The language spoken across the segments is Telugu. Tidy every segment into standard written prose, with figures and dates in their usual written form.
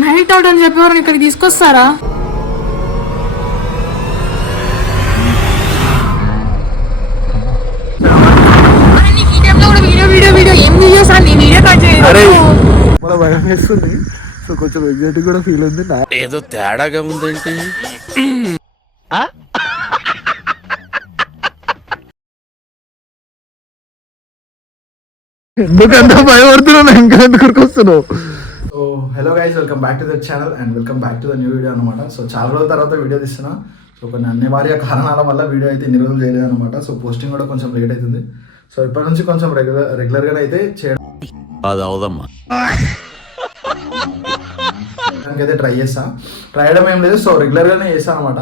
నైట్ అవుట్ అని చెప్పేవారు ఇక్కడికి తీసుకొస్తారా? భయం వేస్తుంది. సో కొంచెం ఎగ్జైటింగ్ కూడా ఫీల్ ఉంది. ఏదో తేడాగా ఉందేంటి? ఎందుకంత భయపడుతున్నావు, ఇంకా ఎందుకు వస్తున్నావు? So hello guys, welcome back to the channel and welcome back to the new video అనమాట. సో చాలా రోజుల తర్వాత వీడియో తీస్తున్నా. సో కొన్ని అనివార్య కారణాల వల్ల వీడియో అయితే ఇన్ని రోజులు చేయలేదు అనమాట. సో పోస్టింగ్ కూడా కొంచెం లేట్ అవుతుంది. సో ఇప్పటి నుంచి కొంచెం రెగ్యులర్గా అయితే చేయడం అయితే ట్రై చేయడం ఏం లేదు. సో రెగ్యులర్గానే చేస్తాను అనమాట.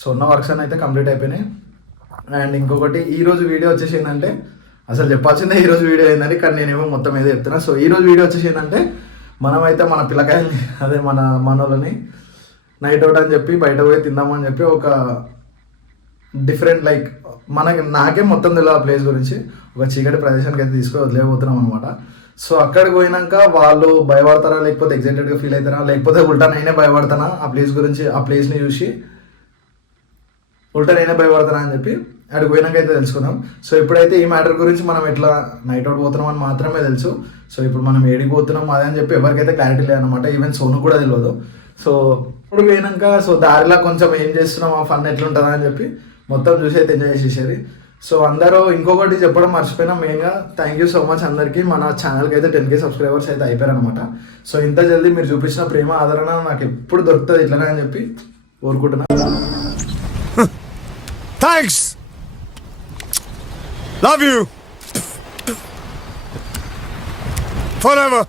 సో ఉన్న వర్క్స్ అని అయితే కంప్లీట్ అయిపోయినాయి. అండ్ ఇంకొకటి ఈరోజు వీడియో వచ్చేసి ఏంటంటే, అసలు చెప్పాల్సిందే ఈరోజు వీడియో ఏంటంటే, కానీ నేనేమో మొత్తం ఏదో చెప్తున్నా. సో ఈరోజు వీడియో వచ్చేసి ఏంటంటే, మనమైతే మన పిల్లకాయల్ని అదే మనోళ్ళని నైట్ అవుట్ అని చెప్పి బయట పోయి తిందామని చెప్పి ఒక డిఫరెంట్ నాకే మొత్తం తెలియదు ఆ ప్లేస్ గురించి. ఒక చీకటి ప్రదేశానికి అయితే తీసుకొని వదిలేకపోతున్నాం అనమాట. సో అక్కడికి పోయినాక వాళ్ళు భయపడతారా, లేకపోతే ఎగ్జైటెడ్గా ఫీల్ అవుతారా, లేకపోతే ఉల్టా నేనే భయపడతానా ఆ ప్లేస్ గురించి, ఆ ప్లేస్ని చూసి ఉల్టా నేనే భయపడతానా అని చెప్పి అక్కడికి పోయినాక అయితే తెలుసుకున్నాం. సో ఇప్పుడైతే ఈ మ్యాటర్ గురించి మనం ఎట్లా నైట్ అవుట్ పోతున్నాం అని మాత్రమే తెలుసు. సో ఇప్పుడు మనం ఏడికి పోతున్నాం అదే అని చెప్పి ఎవరికైతే క్లారిటీ లేదనమాట. ఈవెన్ సోను కూడా తెలియదు. సో ఇప్పుడు పోయినాక సో దారిలో కొంచెం ఏం చేస్తున్నాం, ఆ ఫన్ ఎట్లుంటుందా అని చెప్పి మొత్తం చూసి అయితే ఎంజాయ్ చేసేది. సో అందరూ ఇంకొకటి చెప్పడం మర్చిపోయినా, మెయిన్గా థ్యాంక్ యూ సో మచ్ అందరికీ. మన ఛానల్కి అయితే 10K సబ్స్క్రైబర్స్ అయితే అయిపోయారనమాట. సో ఇంత జల్దీ మీరు చూపించిన ప్రేమ ఆదరణ నాకు ఎప్పుడు దొరుకుతుంది ఇట్లనే అని చెప్పి కోరుకుంటున్నా. Thanks, love you forever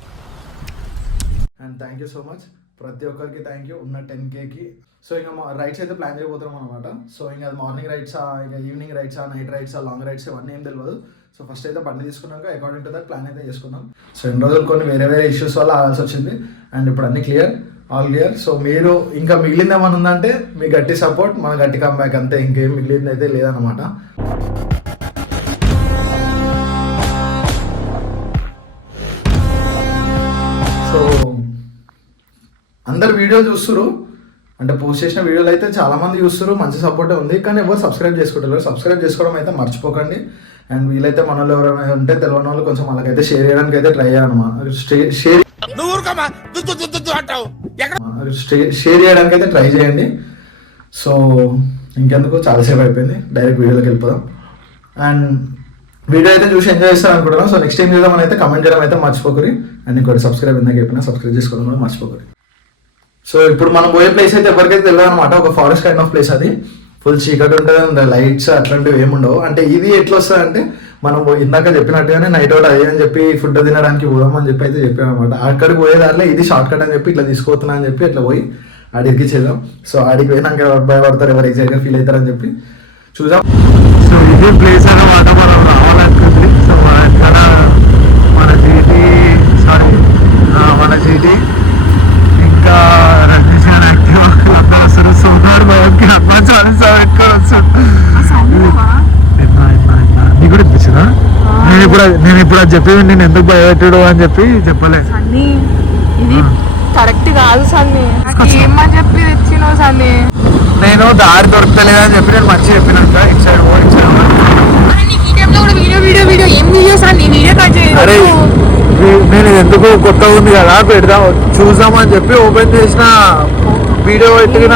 and thank you so much ప్రతి ఒక్కరికి. థ్యాంక్ యూ ఉన్న 10Kకి. సో ఇంకా రైడ్స్ అయితే ప్లాన్ చేయబోతున్నాం అనమాట. సో ఇంకా మార్నింగ్ రైడ్సా, ఇంకా ఈవినింగ్ రైడ్సా, నైట్ రైడ్సా, లాంగ్ రైడ్స్ ఇవన్నీ ఏం తెలియదు. సో ఫస్ట్ అయితే బండి తీసుకున్నాక అకార్డింగ్ టు దట్ ప్లాన్ అయితే చేసుకున్నాం. సో ఎన్ని రోజులు కొన్ని వేరే ఇష్యూస్ వల్ల ఆగాల్సి వచ్చింది. అండ్ ఇప్పుడు అన్ని ఆల్ క్లియర్. సో మీరు ఇంకా మిగిలింది ఏమైనా ఉందంటే మీ గట్టి సపోర్ట్, మన గట్టి కంబ్యాక్, అంతే. ఇంకేం మిగిలింది అయితే లేదనమాట. సో అందరు వీడియో చూస్తున్నారు, అంటే పోస్ట్ చేసిన వీడియోలు అయితే చాలామంది చూస్తారు, మంచి సపోర్టే ఉంది. కానీ ఎవరు సబ్స్క్రైబ్ చేసుకుంటారు. సబ్స్క్రైబ్ చేసుకోవడం అయితే మర్చిపోకండి. అండ్ వీలైతే మన వాళ్ళు ఎవరైనా ఉంటే తెలియని వాళ్ళు కొంచెం వాళ్ళకైతే షేర్ చేయడానికి అయితే ట్రై చేయాలన్నమాట. షేర్ చేయడానికి అయితే ట్రై చేయండి. సో ఇంకెందుకు చాలాసేపు అయిపోయింది, డైరెక్ట్ వీడియోలోకి వెళ్ళిపోదాం. అండ్ వీడియో అయితే చూసి ఎంజాయ్ చేస్తాను అనుకుంటున్నాను. సో నెక్స్ట్ టైం చూద్దాం అయితే కమెంట్ చేయడం అయితే మర్చిపోకరి. అండ్ ఇంకోటి సబ్స్క్రైబ్ ఇందాక చెప్పినా సబ్స్క్రైబ్ చేసుకోవడం కూడా మర్చిపోకరి. సో ఇప్పుడు మనం పోయే ప్లేస్ అయితే ఎవరికైతే తెలియదు అనమాట. ఒక ఫారెస్ట్ కైండ్ ఆఫ్ ప్లేస్. అది ఫుల్ చీకటి ఉంటుంది, లైట్స్ అట్లాంటివి ఏముండవు. అంటే ఇది ఎట్లా వస్తుంది అంటే, మనం ఇందాక చెప్పినట్టుగానే నైట్ అవుట్ అయ్యే అని చెప్పి ఫుడ్ తినడానికి పోదాం అని చెప్పి అయితే చెప్పాను అనమాట. అక్కడికి పోయేదారిలో ఇది షార్ట్ కట్ అని చెప్పి ఇట్లా తీసుకోతున్నా అని చెప్పి ఇట్లా పోయి ఆడికి చేద్దాం. సో ఆడికి పోయినాక ఎవరు భయపడతారు, ఎవరు ఎగ్జైట్గా ఫీల్ అవుతారని చెప్పి చూద్దాం. సో ఇదే ప్లేస్ అనమాట మనం రావాలనుకుంది. సో అక్కడ మన జీటీ ఇంకా రజనీష్ గారు యాక్టివ్ అసలు సోనార్ భయంకి హనుమాన్ చాలీసా పెట్టుకొని వస్తాడు. నీకు కూడా ఇప్పించదా? నేను ఇప్పుడు అది చెప్పి నేను ఎందుకు భయపెట్టాడు అని చెప్పి చెప్పలేదు. ఇది కరెక్ట్ కాదు సన్ని, ఏమని చెప్పి తెచ్చినావు సన్ని? నేను దారి దొరకలేదు అని చెప్పి నేను మంచిగా చెప్పినాక ఇచ్చాడు. అరే నేను ఎందుకు కొత్త ఉంది కదా పెడదాం చూద్దామని చెప్పి ఓపెన్ చేసిన వీడియో ఎత్తుకిన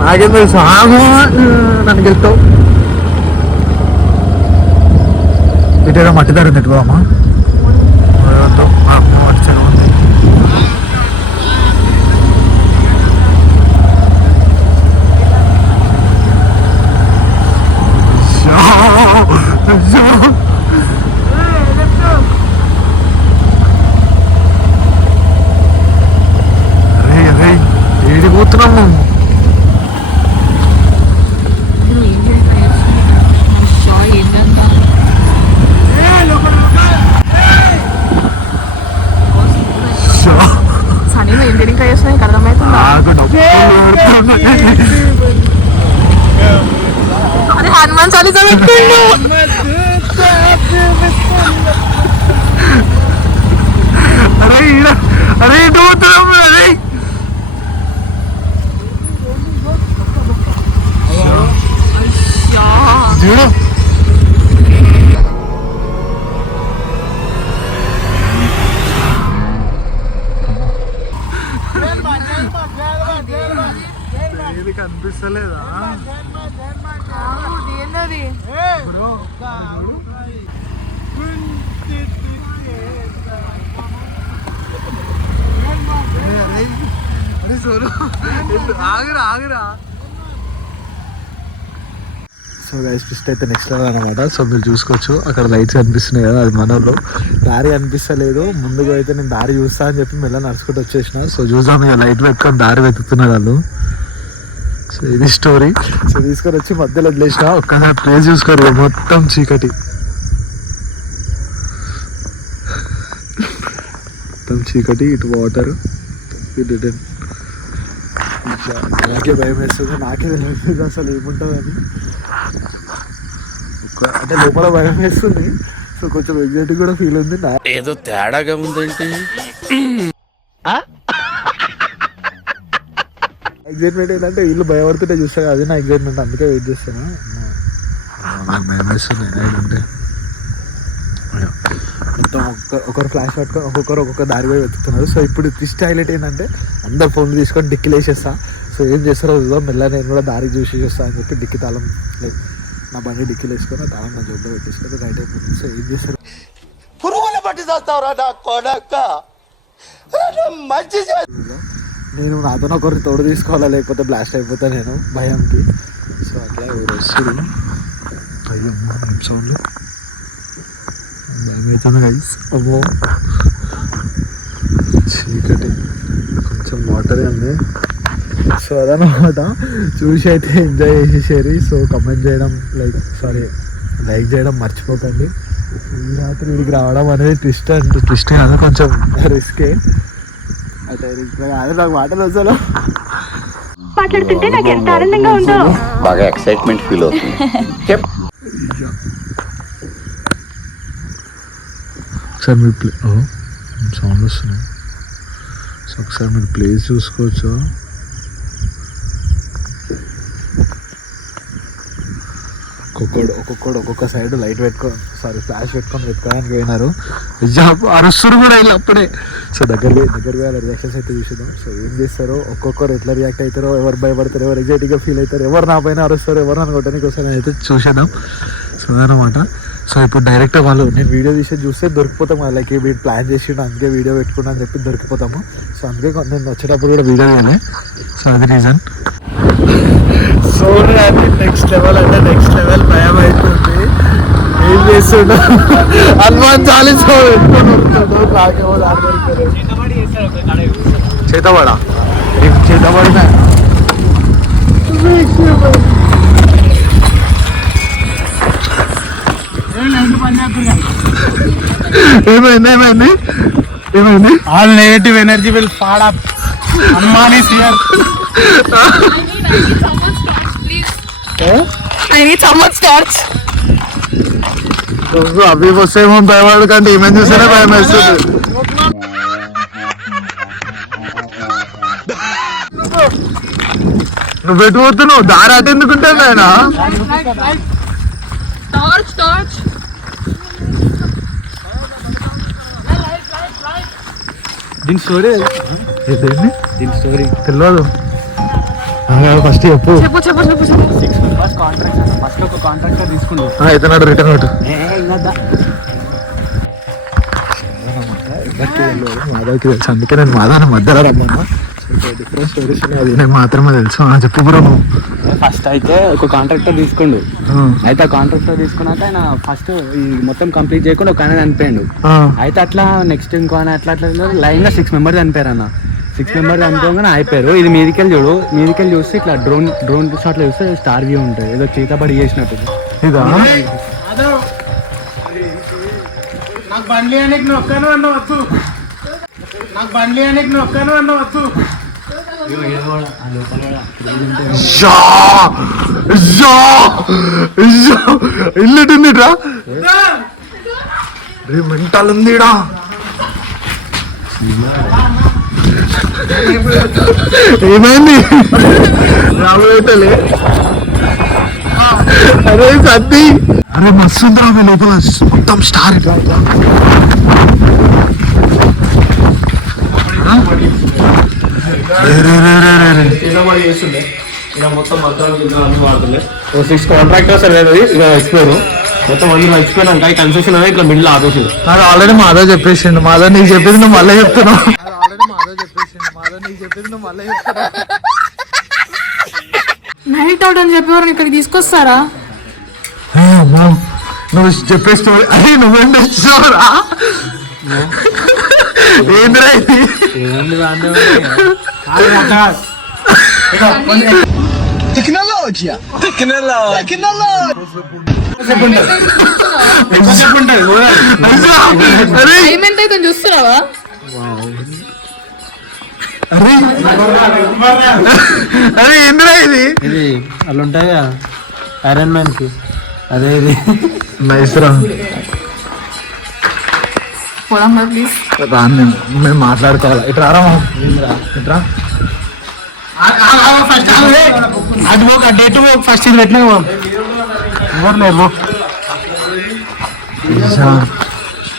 నాకేం తెలుసు. నన్ను గెలుతావు ఇటేదో మట్టి దారి నెట్టుకోమా ఏడిపోతున్నాము. అరే హనుమాన్ చాలీసా పెట్టిండు. అరే అరే ఎటు పోతున్నాము అరే చూడు ఇది కనిపిస్తలేదా ఏంటది ఆగురా సో గైస్ ట్విస్ట్ అయితే నెక్స్ట్ లెవెల్ అనమాట. సో మీరు చూసుకోవచ్చు అక్కడ లైట్స్ కనిపిస్తున్నాయి కదా, అది మనలో దారి అనిపిస్తలేదు. ముందుగా అయితే నేను దారి చూస్తా అని చెప్పి మెల్ల నడుచుకుంటూ వచ్చేసిన. సో చూసాం ఇక లైట్ పెట్టుకొని దారి వెతుకుతున్నారు వాళ్ళు. సో ఇది స్టోరీ. సో తీసుకొని వచ్చి మధ్యలో వదిలేసిన. ఒక్కసారి ప్లేస్ చూసుకోరు, మొత్తం చీకటి, మొత్తం చీకటి, ఇటు వాటర్, ఇటు నాకే భయం వేస్తుంది. నాకే తెలియదు అసలు ఏముంటుందని. అంటే లోపల భయం వేస్తుంది. సో కొంచెం ఎగ్జైట్ కూడా ఫీల్ ఉంది. ఏదో తేడాగా ఉందేంటి. ఎగ్జైట్మెంట్ ఏంటంటే వీళ్ళు భయపడుతుంటే చూస్తా, అది నా ఎగ్జైట్మెంట్, అందుకే వెయిట్ చేస్తాను. నాకు భయం వేస్తుంది అంటే మొత్తం ఒకరు ఫ్లాష్ పట్టుకొని ఒక్కొక్క దారి పోయి వెతుకుతున్నారు. సో ఇప్పుడు ట్విస్ట్ హైలైట్ ఏంటంటే అందరు ఫోన్లు తీసుకొని డిక్కీలు వేసేస్తా. సో ఏం చేస్తారో చూద్దాం. మెల్ల నేను కూడా దారి చూసి చూస్తా అని చెప్పి డిక్కి తాళం లైక్ నా బండి డిక్కీలు వేసుకొని తాళం నా జోబులో పెట్టేసుకొని రైట్ అయిపోతుంది. సో ఏం చేస్తారు, నేను నాతో ఒకరిని తోడు తీసుకోవాలా లేకపోతే బ్లాస్ట్ అయిపోతా నేను భయంకి. సో అట్లా ఎవరు వస్తుంది భయం సౌండ్ ఏమవుతుంది గైస్. అమ్మో చీకటి, కొంచెం వాటరే ఉంది. సో అదనమాట, చూసి అయితే ఎంజాయ్ చేసేసారు. సో కమెంట్ చేయడం లైక్ చేయడం మర్చిపోకండి. ఈ రాత్రి వీడికి రావడం అనేది ట్విస్ట్ కాదు, కొంచెం రిస్కే. అంటే అదే నాకు మాటలు అసలు మాట్లాడుతుంటే నాకు ఎంత ఆనందంగా ఉందో. బాగా ఎక్సైట్మెంట్ ఫీల్ అవుతుంది. ఒకసారి మీరు సౌండ్ వస్తున్నాయి. సో ఒకసారి మీరు ప్లేస్ చూసుకోవచ్చు. ఒక్కొక్క సైడ్ లైట్ ఫ్లాష్ పెట్టుకొని వెతుకోవడానికి పోయినారు. అరుస్తురు కూడా ఇలా అప్పుడే. సో దగ్గర వాళ్ళ రియాక్షన్స్ అయితే చూసేద్దాం. సో ఏం చేస్తారో, ఒక్కొక్కరు ఎట్లా రియాక్ట్ అవుతారో, ఎవరు భయపడతారు, ఎవరు ఎగ్జైట్గా ఫీల్ అవుతారు, ఎవరు నా పైన అరుస్తారు, ఎవరు నన్ను కొట్టడానికి వస్తారని అయితే చూసేద్దాం. సో అదనమాట. సో ఇప్పుడు డైరెక్ట్ వాళ్ళు నేను వీడియో తీసి చూస్తే దొరికిపోతాం కదా, లైక్ వీడు ప్లాన్ చేసిండు అందుకే వీడియో పెట్టుకున్నా అని చెప్పి దొరికిపోతాము. సో అందుకే నేను వచ్చేటప్పుడు కూడా వీడియో తీయాలి. సో అది రీజన్. సో అది నెక్స్ట్ లెవెల్ అంటే నెక్స్ట్ లెవెల్ భయం అవుతుంది. ఏం చేస్తుండో హనుమాన్ చాలీసా చేతబడా చేతబడిన ఏమైంది all negative energy will fade up. Hanuman is here. I need someone's torch. అవి వస్తేమో భయపడు కంటే ఏమేమి చూస్తేనే భయం వేస్తుంది. నువ్వు ఎటు పోతున్నావు? దారి అటు ఎందుకుంటే ఆయన దీని స్టోరీ ఏదేంటి? దీని స్టోరీ తెలియదు. ఫస్ట్ చెప్పు. ఫస్ట్ ఒక కాంట్రాక్టర్ తీసుకున్నాడు. అయితే నాడు రిటర్న్ అవుట్ మాధవ్కి తెలుసు, అందుకే నేను మాధవ్ మధ్యలో రమ్మన్నా. డిఫరెంట్ స్టోరీస్ అది నేను మాత్రమే తెలుసు. చెప్పు బ్రో. ఫస్ట్ అయితే ఒక కాంట్రాక్టర్ తీసుకుండు. అయితే ఆ కాంట్రాక్టర్ తీసుకున్నాక ఆయన ఫస్ట్ ఈ మొత్తం కంప్లీట్ చేయకుండా ఒక ఆయన చనిపోయాడు. అయితే అట్లా నెక్స్ట్ ఇంకో ఆయన అట్లా లైన్ గా 6 మెంబర్స్ చనిపోయారు అన్న. 6 మెంబర్స్ చనిపోగానే అయిపోయారు. ఇది మీదికెళ్ళి చూడు, మీదికెళ్ళి చూస్తే ఇట్లా డ్రోన్ షాట్ లో చూస్తే స్టార్ వ్యూ ఉంటుంది, ఏదో చేతబడి చేసినట్టు. ఇదా నాకు బండ్లి అనేక నొక్కను అన్నవచ్చు. ఇల్లుందిరా మెంటల్ ఉందిడా. ఏమైంది రాబోయేతలే అరే సత్తి అరే మస్తు ఉందిరా లోపల మొత్తం స్టార్ ఇట్లా చేస్తుండే ఇలా మొత్తం మంత్రాలు అన్ని వాడుతుండే 6 కాంట్రాక్టర్స్ అనేది ఇక ఎక్స్ప్లెయిన్ మొత్తం అన్ని ఎక్స్ప్లెయిన్ ఉంటాయి కన్సెషన్ అనేది ఇట్లా మిడిల్ ఆపేసింది. నాకు ఆల్రెడీ మాధవ్ చెప్పేసిండు మాధవ్ నీకు చెప్పింది నువ్వు మళ్ళీ చెప్తున్నావు. నైట్ అవుట్ అని చెప్పేవారు ఇక్కడికి తీసుకొస్తారా? నువ్వు చెప్పే స్టోరీ అది నువ్వేంటి చూడరా ఏంద్రా ఇది పేమెంట్ అయితే చూస్తున్నావా? అరే ఏంద్రా ఇది ఇది అలా ఉంటాయి ఐరన్ మ్యాన్ కి అదే ఇది నైస్ రా పోదామా ప్లీజ్? రాను మేము మాట్లాడుకోవాలి ఇట్రా రా ఇట్రా అది ఒక డేట్ ఫస్ట్ ఇది పెట్టినా ఎవరు లేరు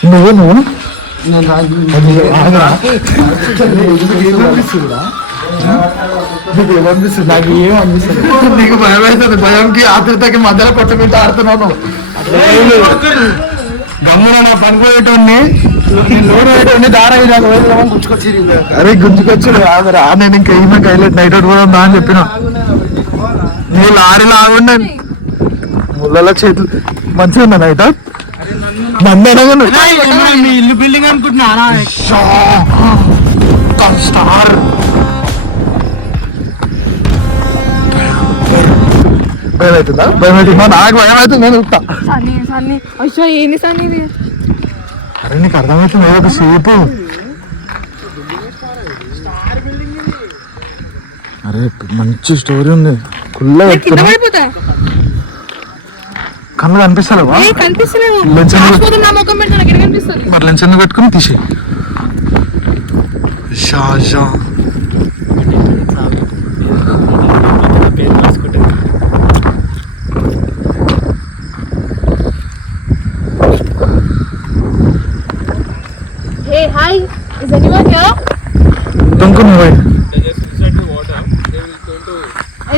నువ్వు నాకు ఏం అనిపిస్తుంది నీకు భయం అవుతుంది భయంకి ఆతృతకి మధ్యలో కొట్ట మీద ఆడుతున్నావు గమ్మున నా పనుకోయేటోని లోడ్ దారా గుంచుకొచ్చి అరే గుంజుకొచ్చాడు ఆగరా నేను ఇంకా ఈమె హైలైట్ నైట్ అవుట్ కూడా ఉందా అని చెప్పిన నువ్వు లారీలో ఆగుండే ముళ్ళలో చేతులు మంచిగా ఉందా నైట్ అవుట్ మీ ఇల్లు బిల్డింగ్ అనుకుంటున్నా స్టార్ భయం అవుతుందా భయం అవుతుందా నాకు భయం అవుతుంది నేను ఉత్తా సన్నీ సన్నీ అయ్యో ఏంది సన్నీ ఇది? అరే నీకు అర్థమవుతుంది ఒక సేపు అరే మంచి స్టోరీ ఉంది కుళ్ళ కింద పడిపోతా కళ్ళు కనిపిస్తలేవా కనిపిస్తలేవు. లెన్స్ నా ముఖం పెడితే నాకు ఎక్కడ కనిపిస్తుంది? మరి లెన్స్ కట్టుకుని తీసి Shah Shah Hey, hi. Is anyone here? దుంకు నువ్వు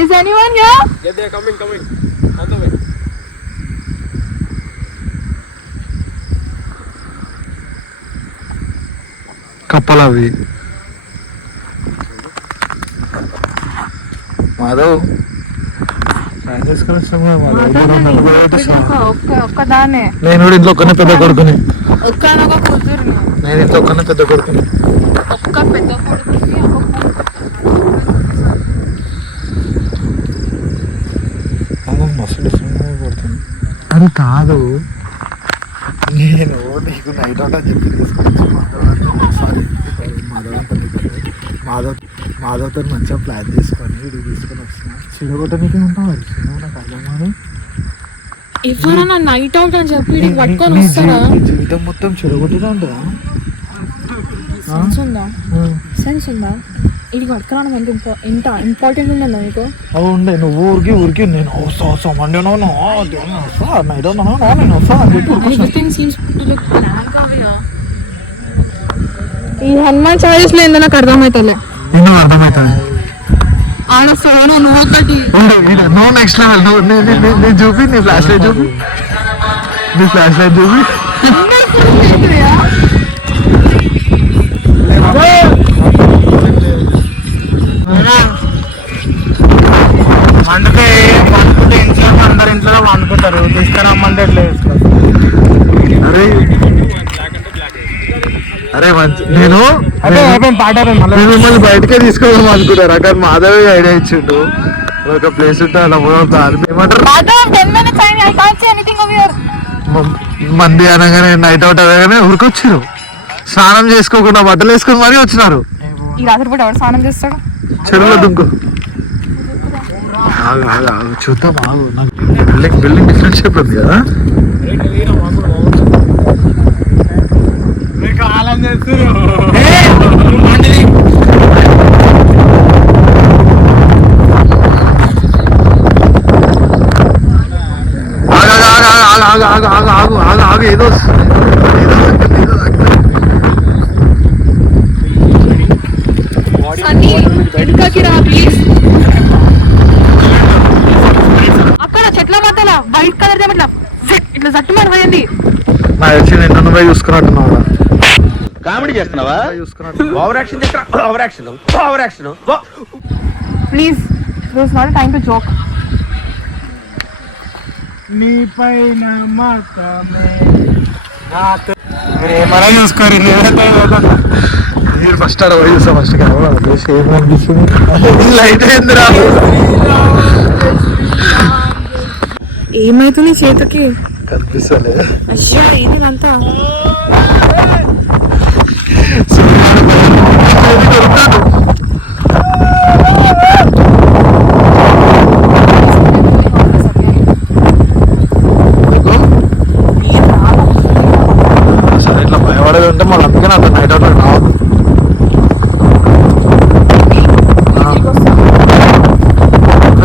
Is anyone here? Yeah, they are coming on the way. కప్పలు అవి మాధవ్ సాయం చేసుకొని ఒక్కదానే నేను కూడా ఇంట్లో ఒక్కనే పెద్ద కొడుకుని ఒక్కనొక కూతురుని నేను ఇంట్లో ఒక్కనే పెద్ద కొడుకుని ఒక్క పెద్ద కొడుకుని మస్తు డిఫరెంట్ పడుతుంది అది కాదు నేను నీకు నైట్ అవుట్ అని చెప్పి తీసుకొచ్చి మాధవ్తో మంచిగా ప్లాన్ చేసుకొని వీడికి తీసుకొని వస్తున్నా చెడగొట్టడానికి ఉంటావు నాకు అర్థం కాదు ఎవరన్నా నైట్ అవుట్ అని చెప్పి ఈడికి పట్టుకొని వస్తారా? జీవితం మొత్తం చెడగొట్టనే ఉంటుందా సెన్స్ ఉందా? సెన్స్ ఉందా? ఇది పట్టుకురావడం ఎంత ఇంపార్టెంట్ ఉండదా నీకు? అవి ఉండే నువ్వు ఊరికి నేను వస్తా మండే వస్తా నైట్ నేను వస్తా అని చెప్పి Everything seems to look blank here. ఈ హనుమాన్ చాలీస్ లో ఏందో నాకు అర్థమవుతలే. నేను అర్థమవుతుంది ఆడ ఫోన్ నువ్వు ఒకటి నువ్వు నెక్స్ట్ లెవెల్ నేను చూపి నీ ఫ్లాష్ లైట్ చూపి నీ ఫ్లాష్ లైట్ చూపి వండుతే ఇంట్లో అందరు ఇంట్లో వండుకుంటారు తీసుకురమ్మంటే ఎట్లా అరే అరే మంచి నేను మిమ్మల్ని బయటకే తీసుకోవడం అనుకుంటారా కానీ మాధవి ఐడియా ఇచ్చిండు ఒక ప్లేస్ ఉంటే అలా పోదాం ఏమంటారు మంది అనగానే నైట్ అవుట్ అనగానే ఊరికొచ్చారు స్నానం చేసుకోకుండా బట్టలు వేసుకొని మరీ వచ్చినారు ఈ రాత్రి పూట ఎవరు స్నానం చేస్తాడు? చెరువులో దుంకు చూద్దాం ఆగు బిల్డింగ్ డిఫరెంట్ షేప్ ఉంది కదా కాలం చేస్తారు ఆగు ఆగు ఆగు ఆగు ఆగు ఆగు ఏదో వస్తుంది. సన్నీ వెనుకకి రా ప్లీజ్. అక్కడ చెట్ల మధ్యలో వైట్ కలర్ ఇట్లా ఇట్లా జట్టు మీద పోయింది. నా తెలిసి నిన్ను నువ్వే చూసుకున్నట్టున్నావు. కామెడీ చేస్తున్నావా? Over action over action over action. Please this not time to joke. నీ పైన ఏమైనా చూసుకోరు. మీరు ఫస్ట్ ఆడ పోయి చూస్తా. ఫస్ట్ ఏమనిపిస్తుంది లైట్ అయింది రా. ఏమైతుంది చేతికి? కనిపిస్తలే. అయ్యా ఏంటంతా సరే ఇట్లా భయపడేది ఉంటే మళ్ళీ అందుకే నాకు నైట్ అవుట్ రావద్దు.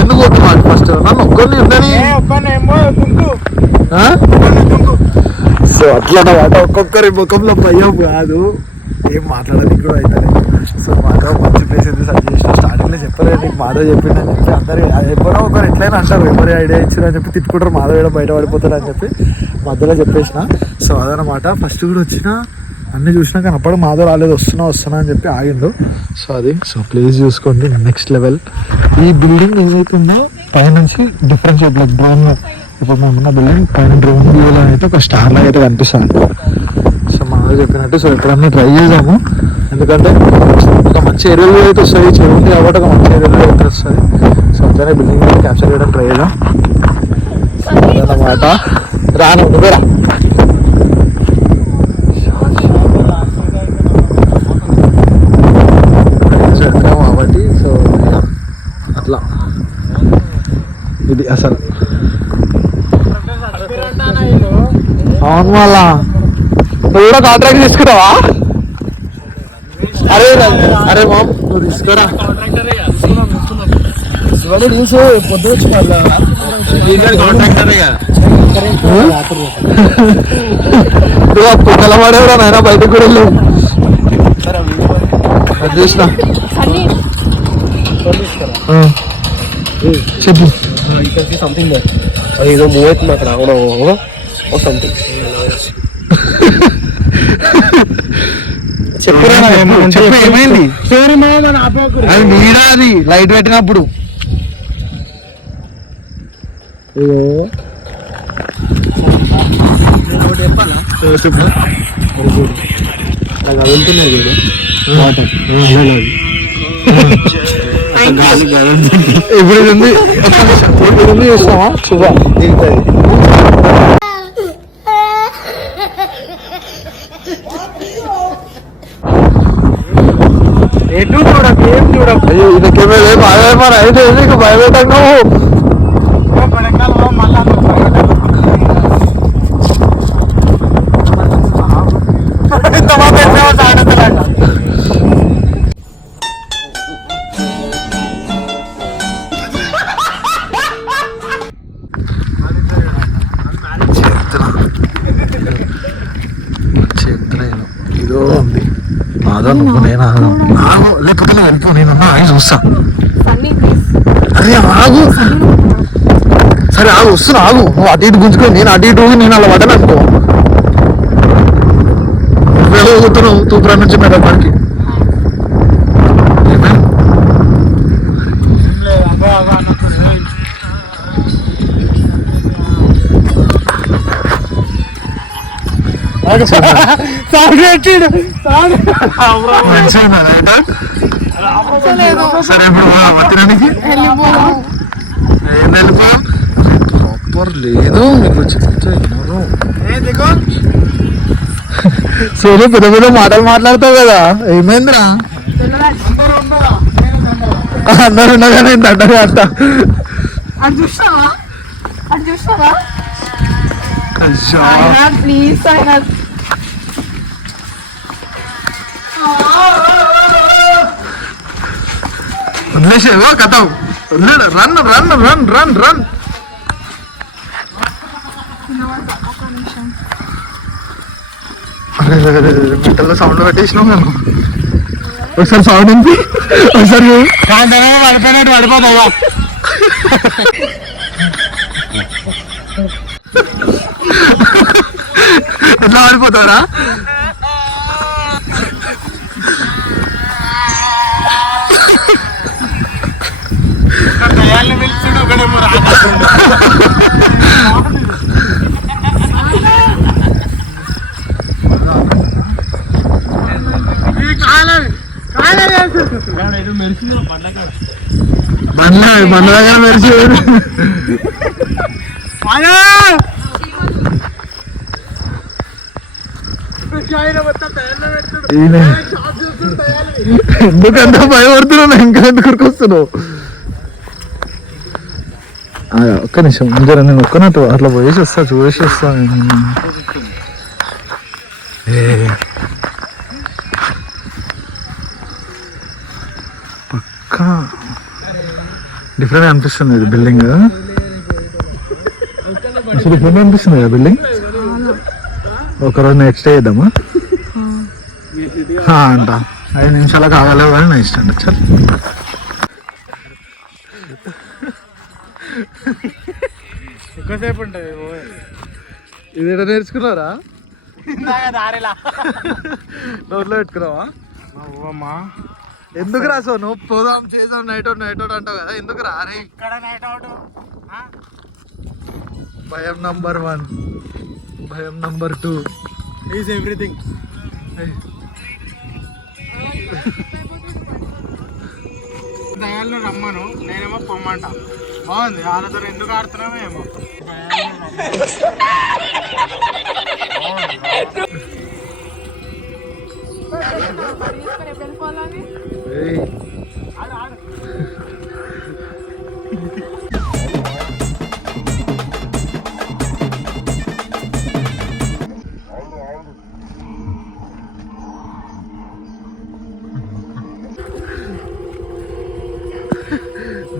ఎందుకు వద్దు ఫస్ట్ నన్ను ఒక్కరిని ఉండని. సో అట్లా అన్నమాట. ఒక్కొక్కరి ముఖంలో భయం కాదు, ఏం మాట్లాడడానికి కూడా అవుతుంది. సో మాకు మంచి ప్లేస్ అయితే సజెస్ట్ చేసిన. స్టార్టింగ్లో చెప్పలేదు నీకు మాధవ్ చెప్పిందని చెప్పి అందరు ఎప్పుడో ఒకరు ఎట్లయినా అంటారు, ఎవరి ఐడియా ఇచ్చారు అని చెప్పి తిట్టుకుంటారు, మాధవ్ ఏదో బయట పడిపోతాడు అని చెప్పి మధ్యలో చెప్పేసిన. సో అదనమాట. ఫస్ట్ కూడా వచ్చిన అన్నీ చూసినా కానీ అప్పుడు మాధవ్ రాలేదు, వస్తున్నా అని చెప్పి ఆగిండు. సో అది సో ప్లేస్ చూసుకోండి నెక్స్ట్ లెవెల్. ఈ బిల్డింగ్ ఏదైతుందో పైనుంచి డిఫరెన్స్ లైక్ డ్రోన్, ఇప్పుడు మేమున్న బిల్డింగ్ పైన డ్రోన్ వ్యూలో అయితే ఒక స్టార్ లాగా అయితే కనిపిస్తుంది. సో మాధవ్ చెప్పినట్టు సో ఎక్కడన్నా ట్రై చేద్దాము. ఎందుకంటే ఒక మంచి ఏరియాలో అయితే వస్తుంది, చెరువుంది కాబట్టి ఒక మంచి ఏరియాలో అయితే వస్తుంది. సో అట్లనే బిల్డింగ్ అయితే క్యాప్చర్ చేయడం ట్రై చేద్దాం. సో అదన్నమాట. రాను నువ్వేరా. కాబట్టి సో అట్లా ఇది అసలు అవును. మళ్ళా నువ్వు కూడా కాంట్రాక్ట్ తీసుకున్నావా? అరే అరే మామ్ నువ్వు తీసుకురా. చూసు పొద్దు వచ్చి మళ్ళా పొద్దుల పడేవరా నాయన, బయటకు కూడా వెళ్ళావు. చూసిన చెప్పు సంథింగ్ ఏదో మూవ్ అవుతుంది అక్కడ సంథింగ్. చెప్పు ఏమైంది? అది నీడా, అది లైట్ పెట్టినప్పుడు. చెప్పు అది వెళ్తున్నాయి ఇప్పుడు ఇది ఉంది చూస్తావా? చూవా ఎటు చూడకు, ఏం చూడకు. ఇదకేమే బాగా అయితే నీకు భయపెట్టాను నువ్వు. ఇదో ఉంది మాధవ్, నువ్వు నేను ఆగు, లేకపోతే నువ్వు వెళ్ళిపో, నేనున్నా ఆగి చూస్తా. అరే ఆగు, సరే ఆగు, వస్తున్నా ఆగు. నువ్వు అటు ఇటు గుంజుకో, నేను అటు ఇటు నేను అలా పడ్డాను అనుకో. నువ్వేదో ఊగుతున్నావు తూపురా నుంచి మేడం వాడికి. సరే ఇప్పుడు తినడానికి ప్రాపర్ లేదు మీకు చెప్తే సరే పెద్ద పెద్ద మాటలు మాట్లాడతావు కదా, ఏమైందిరా? అందరు ఉండగానే దండగా అంట. ప్లీజ్ వదిలేసేవా కథ. Run run run run run. మెటల్లో సౌండ్ పెట్టేసినాం మేము. ఒకసారి సౌండ్ ఏంటి ఒకసారి పడిపోయినట్టు పడిపోతావా? ఎట్లా పడిపోతారా? బండ్ల దగ్గర మెరిచి ఎందుకంత భయపడుతున్నావు? ఇంకా ఎందుకు వస్తున్నావు? ఒక్క నిమిషం ముందర నేను ఒక్కనట్టు అట్లా పోయేసి వస్తా, చూసి వస్తా. పక్కా డిఫరెంట్ అనిపిస్తుంది ఇది బిల్డింగ్. అసలు డిఫరెంట్ అనిపిస్తుంది కదా బిల్డింగ్. ఒకరోజు నెక్స్ట్ డే చేద్దామా అంట. 5 నిమిషాలు కావాలి కానీ నా ఇష్టం. చల్ ఎక్కువసేపు ఉంటుంది. ఇది ఎక్కడ నేర్చుకున్నారా? నోట్లో పెట్టుకున్నావా? ఎందుకు రా సోను? పోదాం చేద్దాం నైట్ అవుట్ అంటావు కదా, ఎందుకు రా? అరే ఇక్కడ నైట్ అవుట్. భయం నంబర్ 1, భయం నంబర్ 2 ఈజ్ ఎవ్రీథింగ్. దయాలను రమ్మను, నేనేమో పొమ్మంట. బాగుంది. వాళ్ళతో ఎందుకు ఆడుతున్నామో ఏమో.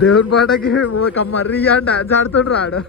దేవుని పాటకి మర్రి డాన్స్ ఆడుతుండ్రాడు.